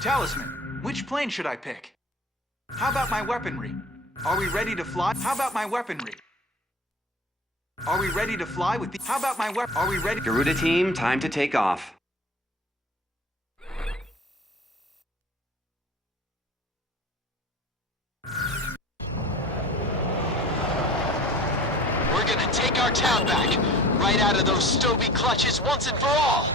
Talisman, which plane should I pick? How about my weaponry? Are we ready to fly? How about my weaponry? Are we ready to fly with the... How about my weapon? Are we ready? Garuda team, time to take off. We're gonna take our town back, right out of those Stoby clutches once and for all.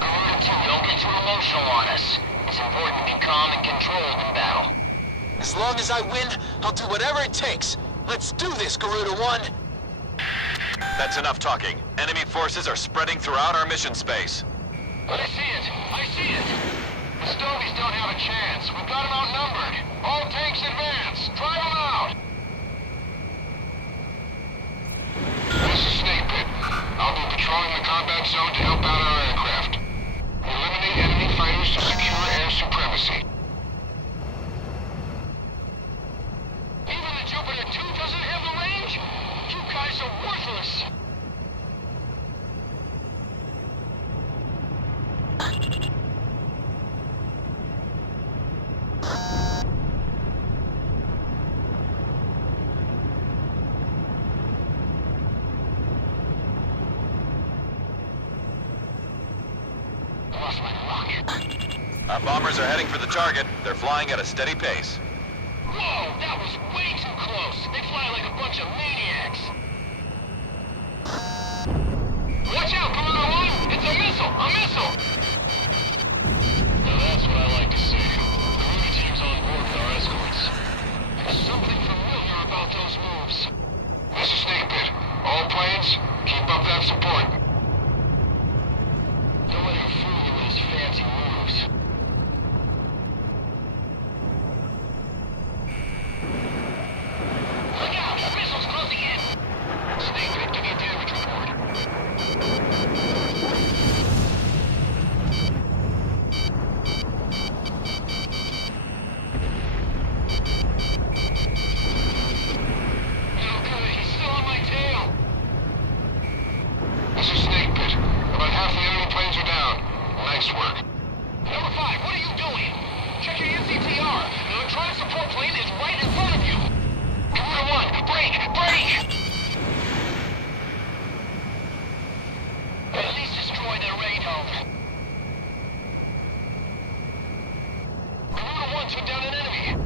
Garuda 2, don't get too emotional on us. It's important to be calm and controlled in battle. As long as I win, I'll do whatever it takes. Let's do this, Garuda 1. That's enough talking. Enemy forces are spreading throughout our mission space. I see it! I see it! The Stobies don't have a chance. We've got them outnumbered. All tanks advance. Drive them out! This is Snake Pit. I'll be patrolling the combat zone to help out our aircraft. Eliminate enemy fighters to secure air supremacy. Even the Jupiter 2 doesn't have the range? You guys are worthless! Lost my luck. Our bombers are heading for the target. They're flying at a steady pace. Whoa, that was way too close. They fly like a bunch of maniacs. Watch out, Garuda 1! It's a missile! A missile! Now that's what I like to see. The Garuda team's on board with our escorts. There's something familiar about those moves. This is Snake Pit. All planes, keep up that support. Don't let him fool you with his fancy moves. Look out! Missiles closing in! Snake Pit, give me a damage report. No good, he's still on my tail! This is Snake Pit. About half the enemy planes are down. Nice work. Number 5, what are you doing? Check your NCTR. The electronic support plane is right in front of you. Garuda 1, brake! Brake! At least destroy their radar. Garuda 1 took down an enemy.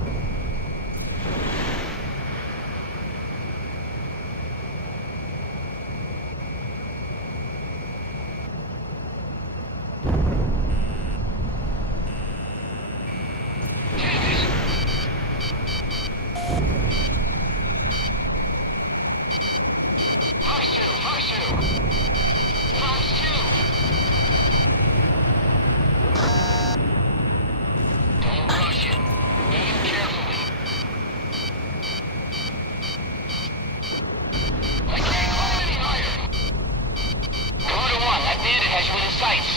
Fox 2! Fox 2! Fox 2! Don't rush it. Aim carefully. I can't climb any higher. Garuda 1, that bandit has you in his sights.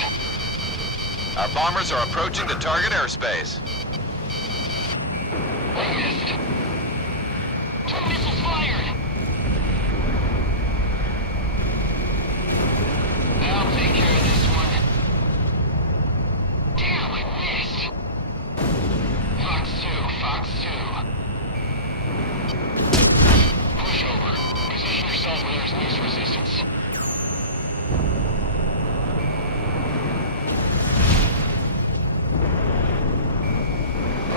Our bombers are approaching the target airspace. I missed. 2 missiles fired. I'll take care of this one. Damn, I missed. Fox 2, Fox 2. Push over. Position yourself where there's least resistance.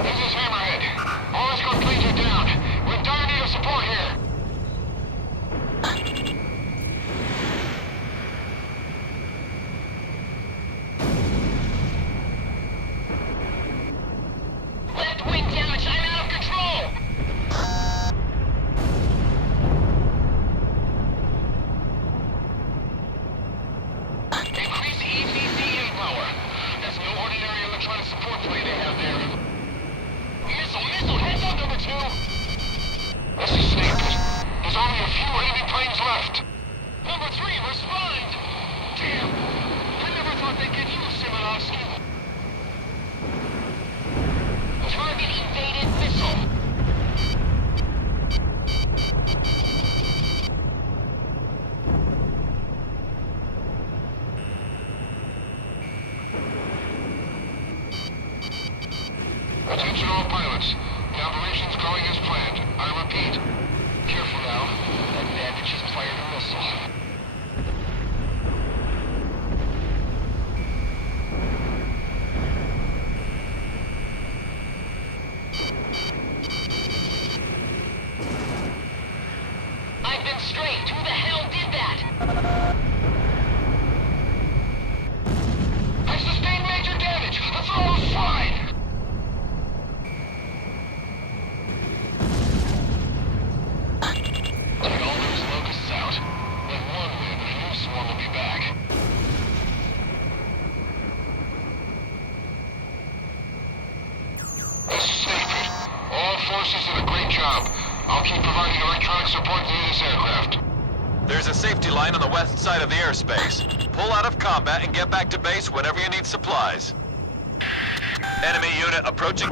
This is Hammerhead. All escort planes are down. We're in dire need of support here. Left wing damage. I'm out of control. Increase ECCM power. That's no ordinary electronic support plane they have there. Missile, missile, heads up, number 2. This is Snake Pit. There's only a few enemy planes left. Number 3, respond. Damn. I never thought they'd get you, Simonovsky. Target evaded missile. Attention all pilots. The operation's going as planned. I repeat. Careful now. That bandage just fired a missile. I've been straight. Who the hell did that? I sustained major damage. The throttle fine. Take all those locusts out. Let one win and a new swarm will be back. This is Safety. All forces did a great job. I'll keep providing electronic support to this aircraft. There's a safety line on the west side of the airspace. Pull out of combat and get back to base whenever you need supplies. Enemy unit approaching.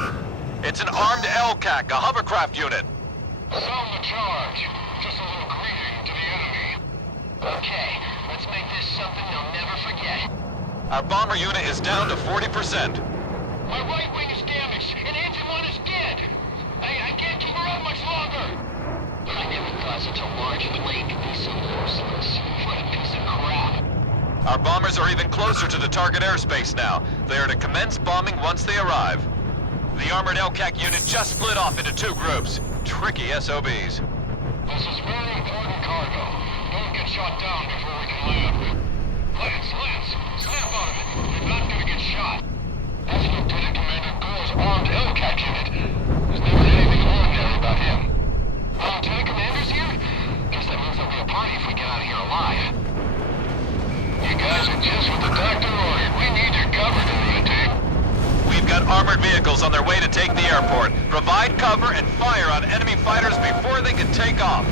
It's an armed LCAC, a hovercraft unit. Sound the charge. Just a little greeting to the enemy. Okay, let's make this something they'll never forget. Our bomber unit is down to 40%. My right wing is damaged, and engine one is dead. I can't keep her up much longer. I never thought such a large plane could be so merciless. What a piece of crap. Our bombers are even closer to the target airspace now. They are to commence bombing once they arrive. The armored LCAC unit just split off into two groups. Tricky SOBs. This is very important cargo. Don't get shot down before we can land. Lance, snap out of it. You're not gonna get shot. That's Lieutenant Commander Gore's armed LCAC unit. There's never anything ordinary about him. Lieutenant Commander's here? Guess that means there'll be a party if we get out of here alive. You guys are just what the doctor ordered. We need your cover, Lieutenant. We've got armored vehicles on their way to take the airport. Provide cover and fire on enemy fighters before they can take off.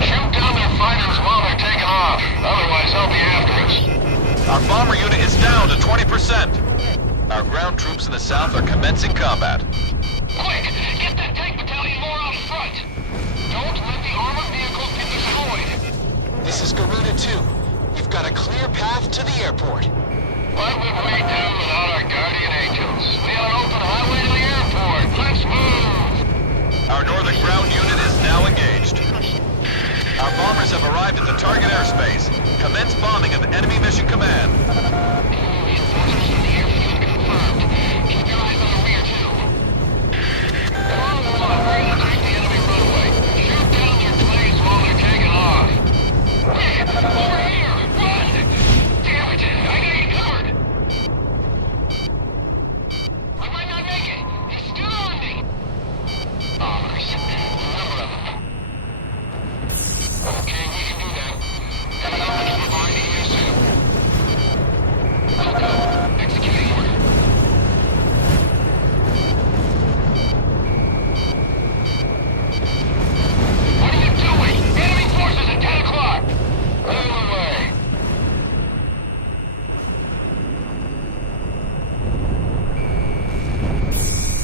Shoot down their fighters while they're taking off. Otherwise, they'll be after us. Our bomber unit is down to 20%. Our ground troops in the south are commencing combat. Quick! Get that tank battalion more out front! Don't let the armored vehicles get destroyed! This is Garuda 2. You've got a clear path to the airport. What would we do without our guardian angels? We have an open highway to the airport. Let's move! Our northern ground unit is now engaged. Our bombers have arrived at the target airspace. Commence bombing of enemy mission command. Reinforcements from the airfield confirmed. Keep your eyes on the rear, too. Come on, we're gonna take the enemy runway. Shoot down their planes while they're taking off. Quick! Over here! Run! Damn it! I gotta get covered! I might not make it! He's still on me! Bombers. A number of them. Okay, we can do that. Coming up and providing you soon. Welcome. Executing order. What are you doing? Enemy forces at 10 o'clock! Clear the way.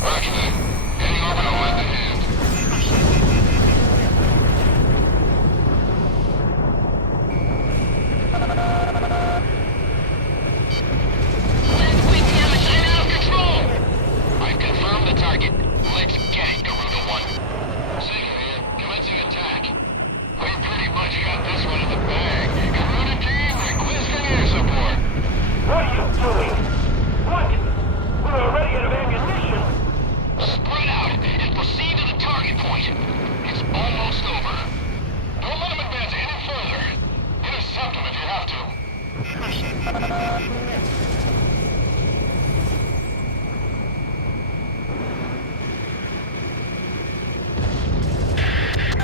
Roger that. Any orbital left ahead. Left wing damage and out of control! I've confirmed the target. Let's get it, Garuda 1. Seeker here, commencing attack. We pretty much got this one in the bag. Garuda team, requesting air support. What are you doing? What? We're already out of ammunition. Spread out and proceed to the target point. It's almost over. Don't let them advance any further. Intercept them if you have to.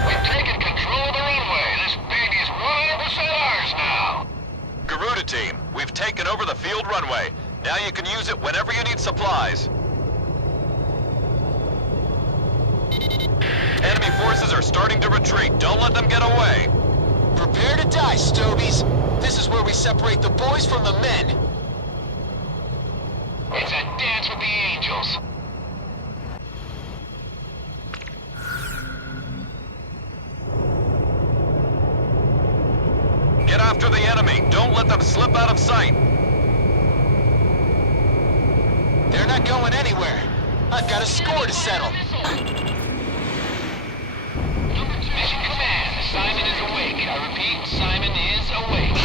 We've taken control of the runway. This baby's 100% ours now. Garuda team, we've taken over the field runway. Now you can use it whenever you need supplies. Enemy forces are starting to retreat. Don't let them get away. Prepare to die, Stobies. This is where we separate the boys from the men. It's a dance with the angels. Get after the enemy. Don't let them slip out of sight. They're not going anywhere. I've got a score to settle. Mission Command, Simon is awake. I repeat, Simon is awake.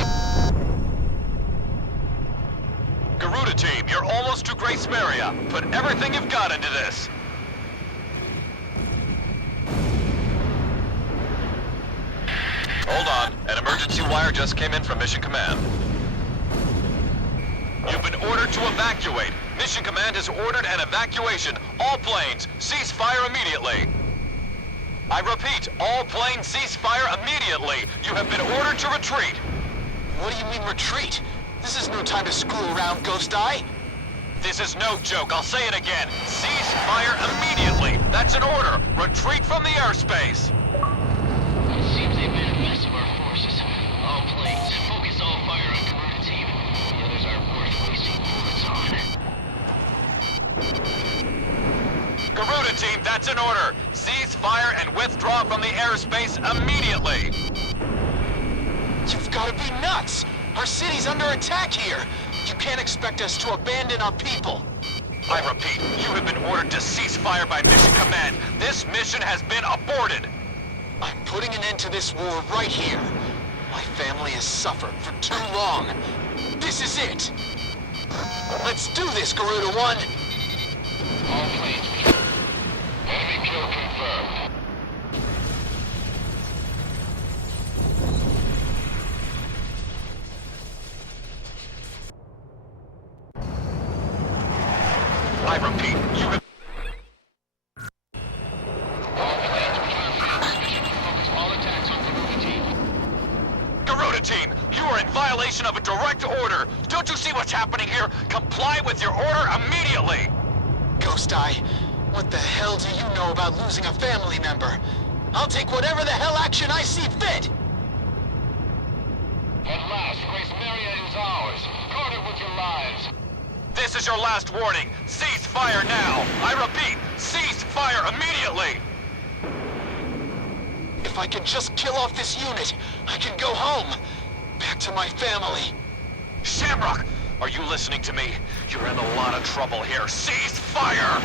Garuda team, you're almost to Grace Maria. Put everything you've got into this. Hold on. An emergency wire just came in from Mission Command. You've been ordered to evacuate. Mission Command has ordered an evacuation. All planes, cease fire immediately. I repeat, all planes cease fire immediately. You have been ordered to retreat. What do you mean retreat? This is no time to screw around, Ghost Eye. This is no joke. I'll say it again. Cease fire immediately. That's an order. Retreat from the airspace. It seems they've made a mess of our forces. All planes, focus all fire on Garuda team. The others aren't worth wasting bullets on. Garuda team, that's an order. Cease fire and withdraw from the airspace immediately. You've got to be nuts! Our city's under attack here! You can't expect us to abandon our people! I repeat, you have been ordered to cease fire by Mission Command. This mission has been aborted. I'm putting an end to this war right here. My family has suffered for too long. This is it! Let's do this, Garuda One! All planes. Enemy kill confirmed. I repeat, you have... All planes return field mission. Focus all attacks on Garuda team. Garuda team, you are in violation of a direct order. Don't you see what's happening here? Comply with your order immediately. Ghost Eye, what the hell do you know about losing a family member? I'll take whatever the hell action I see fit! At last, Grace Maria is ours. Guard it with your lives. This is your last warning. Cease fire now. I repeat, cease fire immediately. If I can just kill off this unit, I can go home. Back to my family. Shamrock, are you listening to me? You're in a lot of trouble here. Cease fire!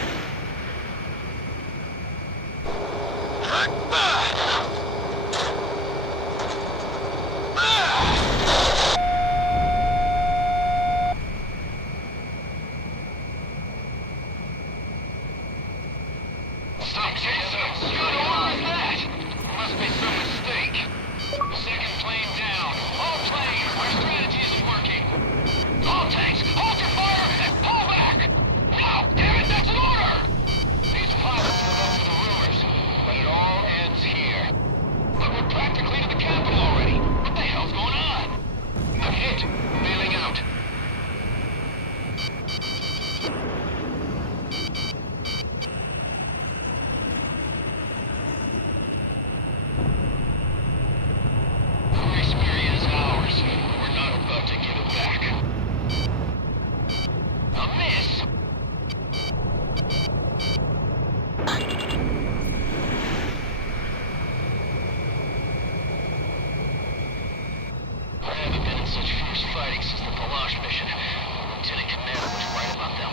Stop chasing! What is that? Must be some mistake. Second plane down. All planes, our strategy isn't working. All tanks, hold your fire and pull back! No! Damn it, that's an order! These pilots live up to the rumors, but it all ends here. But we're practically to the capital already. What the hell's going on? I'm hit. Bailing out. Grace Maria is ours. We're not about to give it back. A miss! I haven't been in such fierce fighting since the Palash mission. Lieutenant Commander was right about them.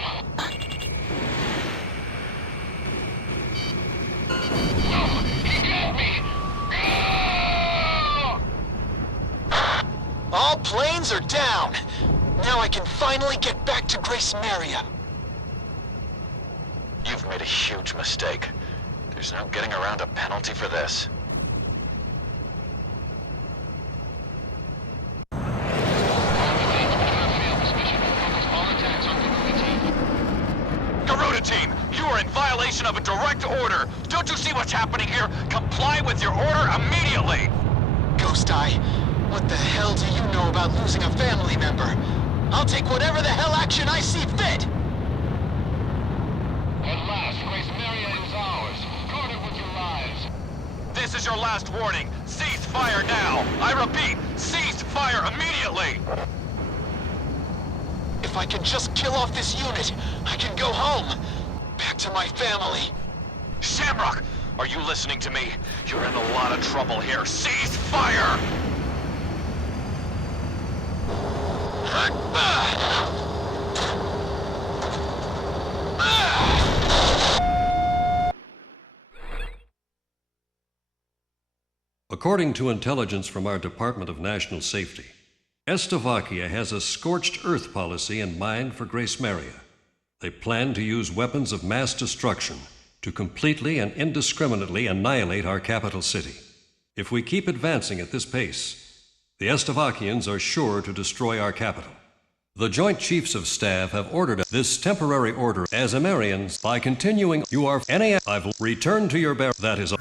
No! He got me! No! All planes are down! Now I can finally get back to Grace Maria. You've made a huge mistake. There's no getting around a penalty for this. Garuda team, you are in violation of a direct order. Don't you see what's happening here? Comply with your order immediately. Ghost Eye, what the hell do you know about losing a family member? I'll take whatever the hell action I see fit! At last, Grace Maria is ours. Guard it with your lives. This is your last warning. Cease fire now. I repeat, cease fire immediately. If I can just kill off this unit, I can go home. Back to my family. Shamrock, are you listening to me? You're in a lot of trouble here. Cease fire! According to intelligence from our Department of National Safety, Estevakia has a scorched earth policy in mind for Grace Maria. They plan to use weapons of mass destruction to completely and indiscriminately annihilate our capital city. If we keep advancing at this pace, the Estevakians are sure to destroy our capital. The Joint Chiefs of Staff have ordered this temporary order as Amerians by continuing you are any I've returned to your bear that is